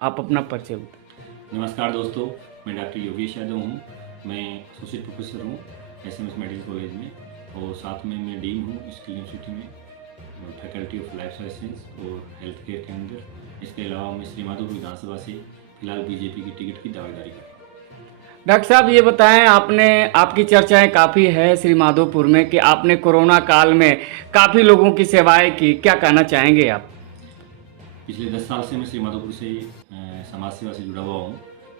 आप अपना परिचय बताएं। नमस्कार दोस्तों, मैं डॉक्टर योगेश यादव हूँ। मैं एसोसिएट प्रोफेसर हूँ एसएमएस मेडिकल कॉलेज में और साथ में मैं डीन हूँ स्किल यूनिवर्सिटी में फैकल्टी ऑफ लाइफ साइंसेज और हेल्थ केयर के अंदर। इसके अलावा मैं श्री माधोपुर विधानसभा से फिलहाल बीजेपी की टिकट की दावेदारी कर रहा हूँ। डॉक्टर साहब ये बताएं, आपकी चर्चाएं काफ़ी है श्री माधोपुर में कि आपने कोरोना काल में काफ़ी लोगों की सेवाएं की, क्या कहना चाहेंगे आप? पिछले 10 साल से मैं श्री माधोपुर से समाज सेवा से जुड़ा हुआ हूँ।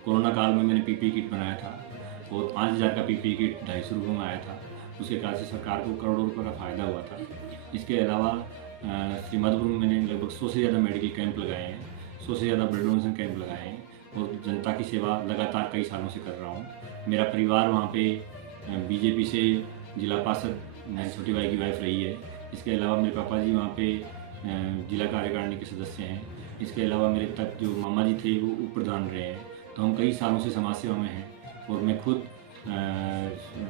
कोरोना काल में मैंने पीपीई किट बनाया था और 5,000 का पीपीई किट 250 रुपये में आया था। उसके कारण से सरकार को करोड़ों रुपये का फ़ायदा हुआ था। इसके अलावा श्री माधोपुर में मैंने लगभग 100 से ज़्यादा मेडिकल कैंप लगाए हैं, 100 से ज़्यादा ब्लड डोनेशन कैंप लगाए हैं और जनता की सेवा लगातार कई सालों से कर रहा हूँ। मेरा परिवार वहाँ पे बीजेपी से जिला पार्षद मेरी छोटी भाई की वाइफ रही है। इसके अलावा मेरे पापा जी वहाँ पे जिला कार्यकारिणी के सदस्य हैं। इसके अलावा मेरे तक जो मामा जी थे वो उप प्रधान रहे हैं। तो हम कई सालों से समाज सेवा में हैं और मैं खुद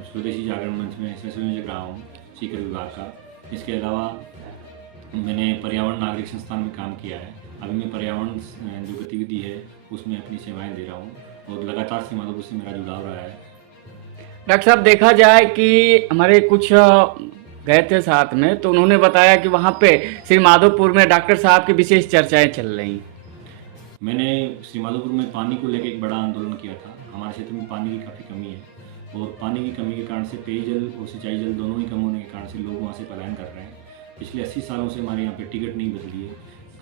स्वदेशी जागरण मंच में संयोजक रहा हूँ सीकर विभाग का। इसके अलावा मैंने पर्यावरण नागरिक संस्थान में काम किया है। अभी मैं पर्यावरण जो गतिविधि है उसमें अपनी सेवाएं दे रहा हूँ और लगातार श्री माधोपुर से मेरा जुड़ाव रहा है। डॉक्टर साहब देखा जाए कि हमारे कुछ गए थे साथ में, तो उन्होंने बताया कि वहाँ पे श्री माधोपुर में डॉक्टर साहब की विशेष चर्चाएं चल रही। मैंने श्री माधोपुर में पानी को लेकर एक बड़ा आंदोलन किया था। हमारे क्षेत्र में पानी की काफ़ी कमी है और पानी की कमी के कारण से पेयजल और सिंचाई जल दोनों ही कम होने के कारण से लोग वहाँ से पलायन कर रहे हैं। पिछले 80 सालों से हमारे यहाँ पे टिकट नहीं बदली है।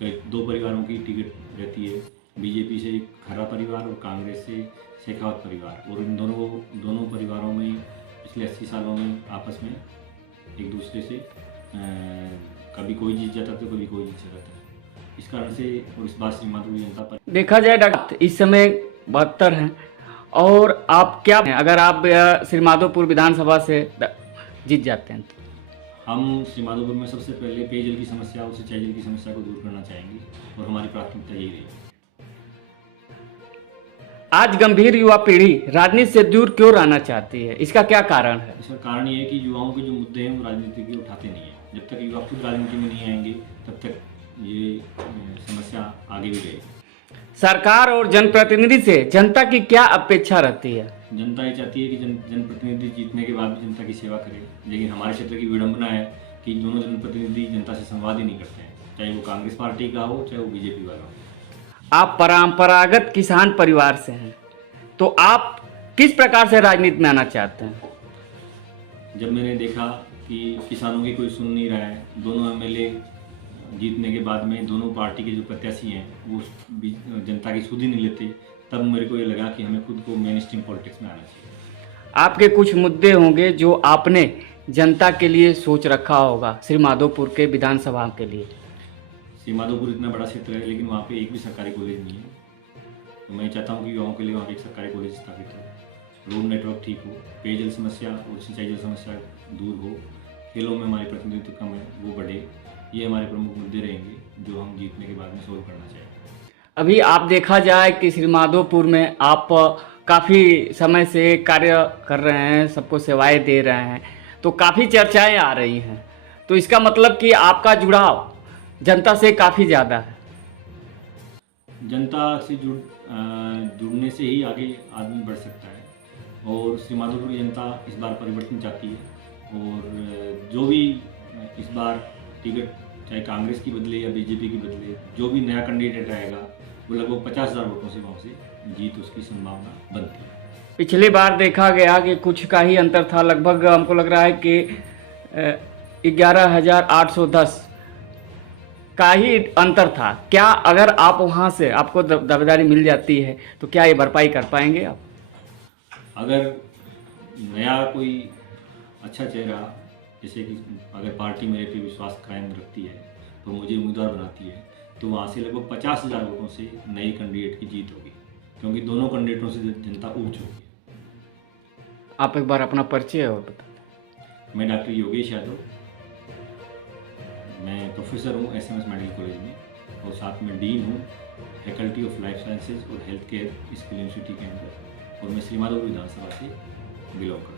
कई 2 परिवारों की टिकट रहती है, बीजेपी से खरा परिवार और कांग्रेस से शेखावत परिवार, और इन दोनों परिवारों में पिछले 80 सालों में आपस में एक दूसरे से कभी कोई जीत जाता तो कभी कोई जीत जाता था। इस कारण से और इस बात श्री माधोपुर जनता पर देखा जाए डॉक्टर इस समय 72 हैं और आप क्या अगर आप श्री माधोपुर विधानसभा से जीत जाते हैं तो? हम श्री माधोपुर में सबसे पहले पेयजल की समस्या और सिंचाई जल की समस्या को दूर करना चाहेंगे और हमारी प्राथमिकता यही रहेगी। आज गंभीर युवा पीढ़ी राजनीति से दूर क्यों रहना चाहती है, इसका क्या कारण है? इसका कारण ये है कि युवाओं के जो मुद्दे हैं वो राजनीति के उठाते नहीं हैं। जब तक युवा खुद राजनीति में नहीं आएंगे तब तक ये समस्या आगे भी रहेगी। सरकार और जनप्रतिनिधि से जनता की क्या अपेक्षा रहती है? जनता ये चाहती है कि जनप्रतिनिधि जीतने के बाद भी जनता की सेवा करे, लेकिन हमारे क्षेत्र की विडंबना है कि दोनों जनप्रतिनिधि जनता से संवाद ही नहीं करते हैं, चाहे वो कांग्रेस पार्टी का हो चाहे वो बीजेपी वाला हो। आप परंपरागत किसान परिवार से हैं, तो आप किस प्रकार से राजनीति में आना चाहते हैं? जब मैंने देखा कि किसानों की कोई सुन नहीं रहा है, दोनों एमएलए जीतने के बाद में दोनों पार्टी के जो प्रत्याशी हैं वो जनता की सुध ही नहीं लेते, तब मेरे को ये लगा कि हमें खुद को मेन स्ट्रीम पॉलिटिक्स में आना चाहिए। आपके कुछ मुद्दे होंगे जो आपने जनता के लिए सोच रखा होगा श्री माधोपुर के विधानसभा के लिए। श्री माधोपुर इतना बड़ा क्षेत्र है लेकिन वहाँ पे एक भी सरकारी कॉलेज नहीं है, तो मैं चाहता हूँ कि युवाओं के लिए वहाँ पे एक सरकारी कॉलेज स्थापित हो, रोड नेटवर्क ठीक हो, पेयजल समस्या और सिंचाई जल समस्या दूर हो, खेलों में हमारी प्रतिनिधित्व कम है वो बढ़े। ये हमारे प्रमुख मुद्दे रहेंगे जो हम जीतने के बाद में सोल्व करना चाहेंगे। अभी आप देखा जाए कि श्री माधोपुर में आप काफ़ी समय से कार्य कर रहे हैं, सबको सेवाएं दे रहे हैं, तो काफ़ी चर्चाएं आ रही हैं, तो इसका मतलब कि आपका जुड़ाव जनता से काफ़ी ज़्यादा है। जनता से जुड़ने से ही आगे आदमी बढ़ सकता है और श्री माधोपुर की जनता इस बार परिवर्तन चाहती है और जो भी इस बार टिकट चाहे कांग्रेस की बदले या बीजेपी की बदले, जो भी नया कैंडिडेट आएगा वो लगभग 50,000 वोटों से वहाँ से जीत उसकी संभावना बनती है। पिछली बार देखा गया कि कुछ का ही अंतर था, लगभग हमको लग रहा है कि 11,810 का ही अंतर था। क्या अगर आप वहाँ से आपको दावेदारी मिल जाती है तो क्या ये भरपाई कर पाएंगे आप? अगर नया कोई अच्छा चेहरा, जैसे कि अगर पार्टी मेरे पे विश्वास कायम रखती है तो मुझे उम्मीदवार बनाती है, तो वहाँ से लगभग 50,000 वोटों से नए कैंडिडेट की जीत होगी, क्योंकि दोनों कैंडिडेटों से जनता ऊब चुकी है। आप एक बार अपना परिचय और बता दें। मैं डॉक्टर योगेश यादव, मैं प्रोफेसर हूँ एसएमएस मेडिकल कॉलेज में और साथ में डीन हूँ फैकल्टी ऑफ लाइफ साइंसेज और हेल्थ केयर स्किल यूनिवर्सिटी के अंदर, और मैं श्री माधोपुर विधानसभा से बिलोंग करता हूँ।